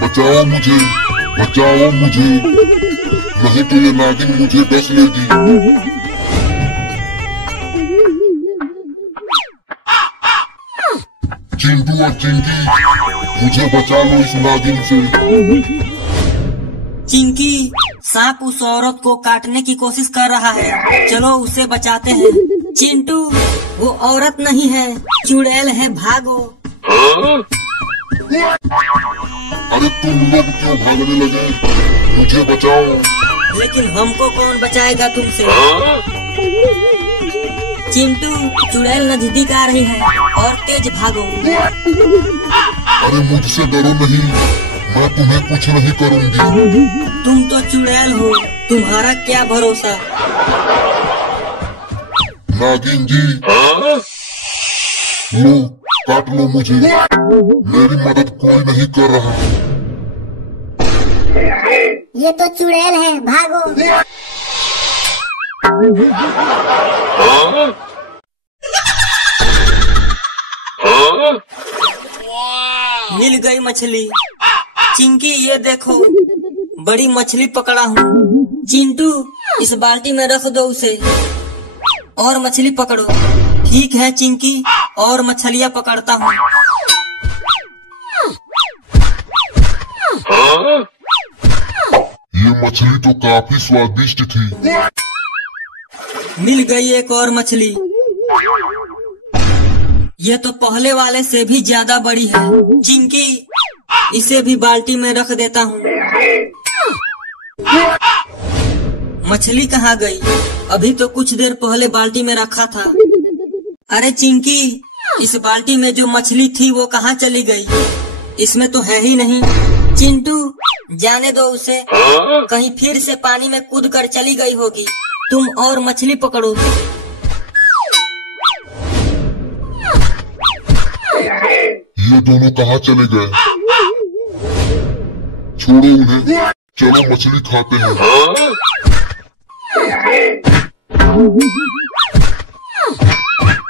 बचाओ मुझे, बचाओ मुझे, नहीं तो ये नागिन मुझे डस लेगी। चिंटू और चिंकी, मुझे बचा लो इस नागिन से। चिंकी, सांप उस औरत को काटने की कोशिश कर रहा है, चलो उसे बचाते हैं। चिंटू, वो औरत नहीं है, चुड़ैल है, भागो। अरे तुम लोग क्यों भागने लगे? मुझे बचाओ। लेकिन हमको कौन बचाएगा तुमसे? चिंटू, चुड़ैल नजदीक आ रही है और तेज भागो। अरे मुझसे डरो नहीं, मैं तुम्हें कुछ नहीं करूंगी। तुम तो चुड़ैल हो, तुम्हारा क्या भरोसा। नागिन जी, लो काट लो मुझे, मेरी मदद कोई नहीं कर रहा। ये तो चुड़ैल है, भागो। मिल गई मछली। चिंकी, ये देखो, बड़ी मछली पकड़ा हूँ। चिंटू, इस बाल्टी में रख दो उसे और मछली पकड़ो। ठीक है चिंकी, और मछलियाँ पकड़ता हूँ। ये मछली तो काफी स्वादिष्ट थी। मिल गई एक और मछली। ये तो पहले वाले से भी ज्यादा बड़ी है। चिंकी, इसे भी बाल्टी में रख देता हूँ। मछली कहाँ गई? अभी तो कुछ देर पहले बाल्टी में रखा था। अरे चिंकी, इस बाल्टी में जो मछली थी वो कहाँ चली गई? इसमें तो है ही नहीं। चिंटू, जाने दो उसे, कहीं फिर से पानी में कूद कर चली गई होगी। तुम और मछली पकड़ो। ये दोनों कहाँ चले गए? छोड़ो उन्हें, चलो मछली खाते हैं।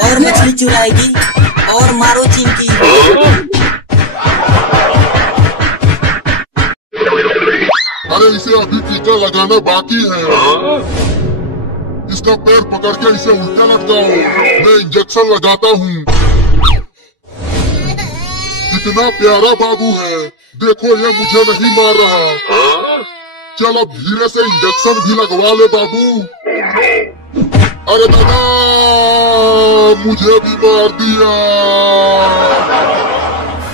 और मछली चुराएगी, और मारो चिंकी। अरे इसे अभी टीका लगाना बाकी है। इसका पैर पकड़ के इसे उल्टा लटकाओ, मैं इंजेक्शन लगाता हूँ। कितना प्यारा बाबू है, देखो ये मुझे नहीं मार रहा। चल अब धीरे से इंजेक्शन भी लगवा ले बाबू। अरे दादा, मुझे भी मार दिया।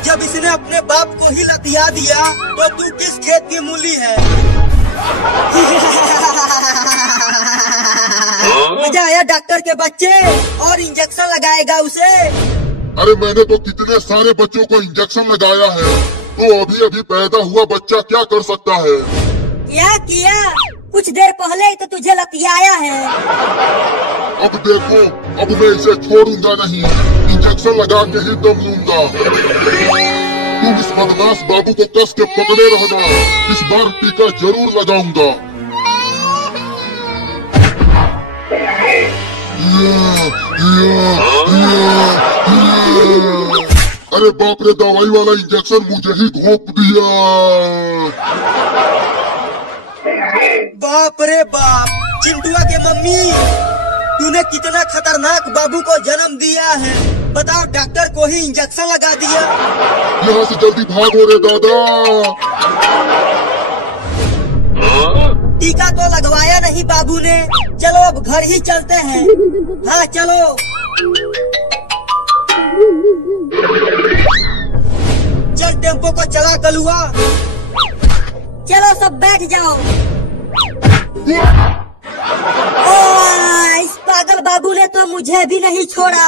जब इसने अपने बाप को ही लतिया दिया तो तू किस खेत की मूली है? मजा आया डॉक्टर के बच्चे, और इंजेक्शन लगाएगा उसे। अरे मैंने तो कितने सारे बच्चों को इंजेक्शन लगाया है, तो अभी अभी पैदा हुआ बच्चा क्या कर सकता है? क्या किया? कुछ देर पहले ही तो तुझे लतियाया है। अब देखो, अब मैं इसे छोड़ूंगा नहीं, इंजेक्शन लगा के ही दम लूंगा। तुम इस बदमाश बाबू को कस के पकड़े रहना, इस बार टीका जरूर लगाऊंगा। अरे बाप रे, दवाई वाला इंजेक्शन मुझे ही घोंप दिया। बाप रे बाप, चिंटुआ के मम्मी, तूने कितना खतरनाक बाबू को जन्म दिया है। बताओ, डॉक्टर को ही इंजेक्शन लगा दिया। यहाँ से जल्दी भागो रे दादा। टीका तो लगवाया नहीं बाबू ने, चलो अब घर ही चलते हैं। हाँ चलो। चल टेम्पो को चला कलुआ। चलो सब बैठ जाओ। इस पागल बाबू ने तो मुझे भी नहीं छोड़ा।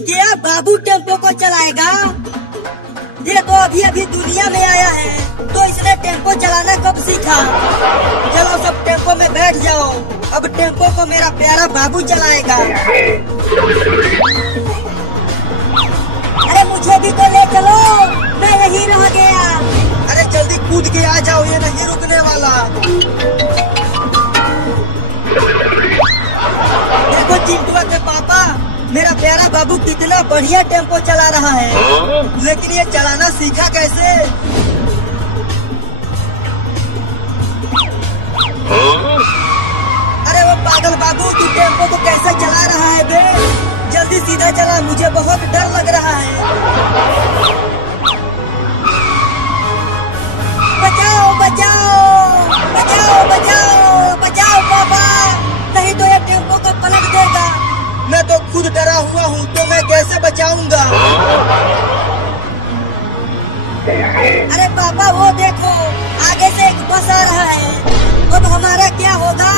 क्या बाबू टेम्पो को चलाएगा? ये तो अभी अभी दुनिया में आया है, तो इसने टेम्पो चलाना कब सीखा? चलो सब टेम्पो में बैठ जाओ, अब टेम्पो को मेरा प्यारा बाबू चलाएगा। अरे मुझे भी तो ले चलो, मैं यहीं रह गया। अरे जल्दी कूद के आ जाओ, ये नहीं रुकने वाला। बाबू कितना बढ़िया टेम्पो चला रहा है, लेकिन ये चलाना सीखा कैसे? अरे वो पागल बाबू, तू टेम्पो को कैसे चला रहा है बे? जल्दी सीधा चला, मुझे बहुत डर लग रहा है। बचाओ बचाओ बचाओ बचाओ बचाओ पापा, नहीं तो ये टेम्पो को पलट देगा। मैं तो खुद डरा हुआ हूँ, तो मैं कैसे बचाऊंगा? अरे पापा वो देखो, आगे से एक बस आ रहा है, अब हमारा क्या होगा?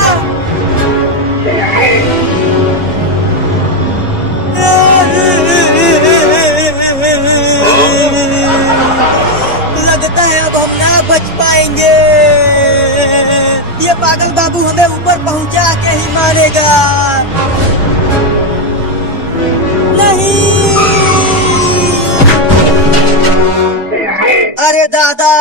लगता है अब हम ना बच पाएंगे। ये पागल बाबू हमें ऊपर पहुंचा के ही मारेगा। नहीं, अरे दादा,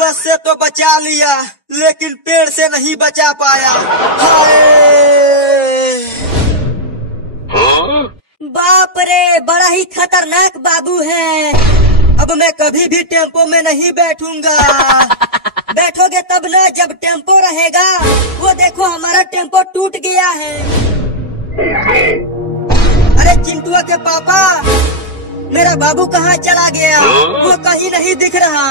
बस से तो बचा लिया, लेकिन पेड़ से नहीं बचा पाया। हाय बाप रे, बड़ा ही खतरनाक बाबू है। अब मैं कभी भी टेम्पो में नहीं बैठूंगा। बैठोगे तब ना जब टेम्पो रहेगा। वो देखो हमारा टेम्पो टूट गया है। अरे चिंटुआ के पापा, मेरा बाबू कहाँ चला गया? वो कहीं नहीं दिख रहा।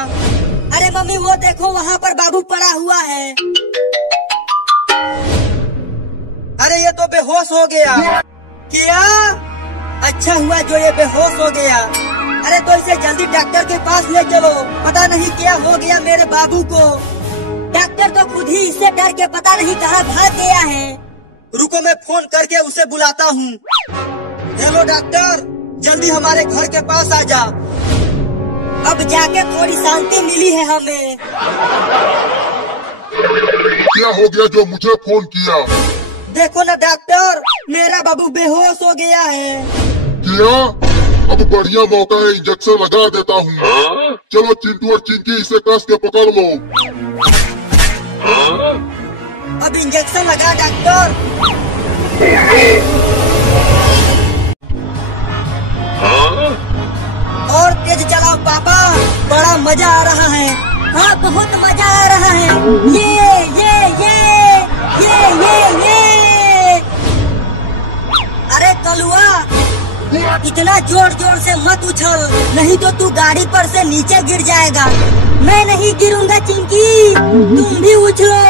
अरे मम्मी वो देखो, वहाँ पर बाबू पड़ा हुआ है। अरे ये तो बेहोश हो गया। क्या? अच्छा हुआ जो ये बेहोश हो गया। अरे तो इसे जल्दी डॉक्टर के पास ले चलो, पता नहीं क्या हो गया मेरे बाबू को। डॉक्टर तो खुद ही इससे डर के पता नहीं कहाँ भाग गया है। रुको मैं फोन करके उसे बुलाता हूँ। हेलो डॉक्टर, जल्दी हमारे घर के पास आ जा। अब जाके थोड़ी शांति मिली है हमें। क्या हो गया जो मुझे फोन किया? देखो ना डॉक्टर, मेरा बाबू बेहोश हो गया है। क्या? अब बढ़िया मौका है, इंजेक्शन लगा देता हूँ। चलो चिंटू और चिंकी, इसे कस के पकड़ लो। अब इंजेक्शन लगा डॉक्टर। और तेज चलाओ पापा, बड़ा मजा आ रहा है। हाँ बहुत मजा आ रहा है। ये अरे कलुआ, इतना जोर जोर से मत उछल, नहीं तो तू गाड़ी पर से नीचे गिर जाएगा। मैं नहीं गिरूंगा चिंकी, तुम भी उछलो।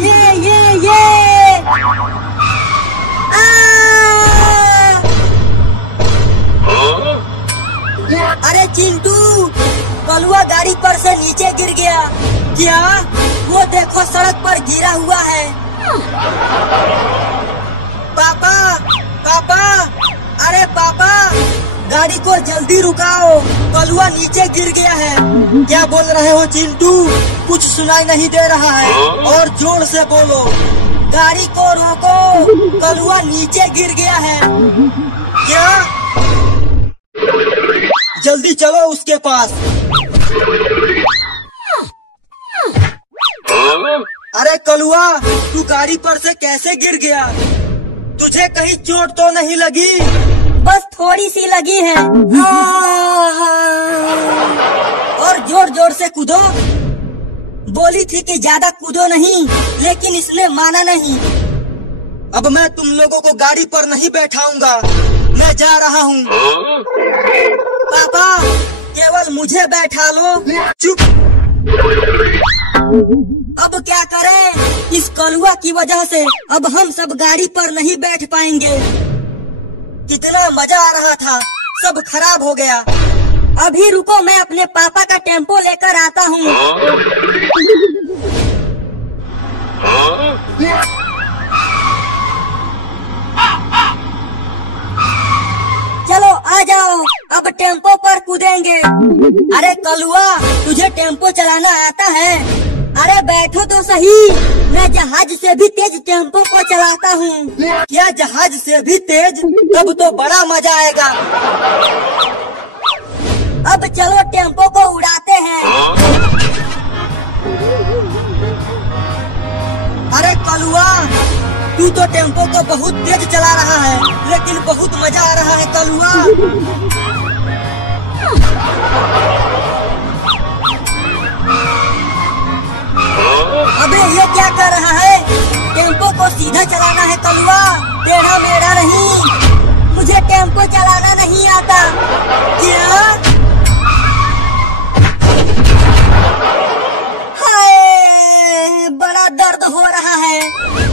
ये अरे चिंटू, कलुआ गाड़ी पर से नीचे गिर गया। क्या? वो देखो सड़क पर गिरा हुआ है। पापा पापा, अरे पापा, गाड़ी को जल्दी रुकाओ, कलुआ नीचे गिर गया है। क्या बोल रहे हो चिंटू? कुछ सुनाई नहीं दे रहा है, और जोर से बोलो। गाड़ी को रोको, कलुआ नीचे गिर गया है। क्या? जल्दी चलो उसके पास। अरे कलुआ, तू गाड़ी पर से कैसे गिर गया? तुझे कहीं चोट तो नहीं लगी? बस थोड़ी सी लगी है। और जोर जोर से कूदो। बोली थी कि ज्यादा कूदो नहीं, लेकिन इसने माना नहीं। अब मैं तुम लोगों को गाड़ी पर नहीं बैठाऊंगा, मैं जा रहा हूँ। पापा, केवल मुझे बैठा लो। चुप। अब क्या करें? इस कलुआ की वजह से अब हम सब गाड़ी पर नहीं बैठ पाएंगे। कितना मजा आ रहा था, सब खराब हो गया। अभी रुको, मैं अपने पापा का टेम्पो लेकर आता हूँ। चलो आ जाओ, अब टेम्पो पर कूदेंगे। अरे कलुआ, तुझे टेम्पो चलाना आता है? अरे बैठो तो सही, मैं जहाज से भी तेज टेम्पो को चलाता हूँ। क्या जहाज से भी तेज? तब तो बड़ा मजा आएगा। अब चलो टेम्पो को उड़ाते हैं। अरे कलुआ, तू तो टेम्पो को बहुत तेज चला रहा है, लेकिन बहुत मजा आ रहा है कलुआ। अबे ये क्या कर रहा है? टेम्पो को सीधा चलाना है कलुआ, टेढ़ा मेढ़ा नहीं। मुझे टेम्पो चलाना नहीं आता। क्या? हाय, बड़ा दर्द हो रहा है,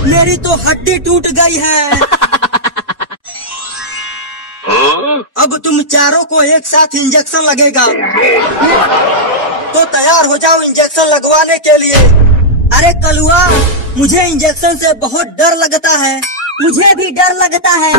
मेरी तो हड्डी टूट गई है। अब तुम चारों को एक साथ इंजेक्शन लगेगा, तो तैयार हो जाओ इंजेक्शन लगवाने के लिए। अरे कलुआ, मुझे इंजेक्शन से बहुत डर लगता है। मुझे भी डर लगता है।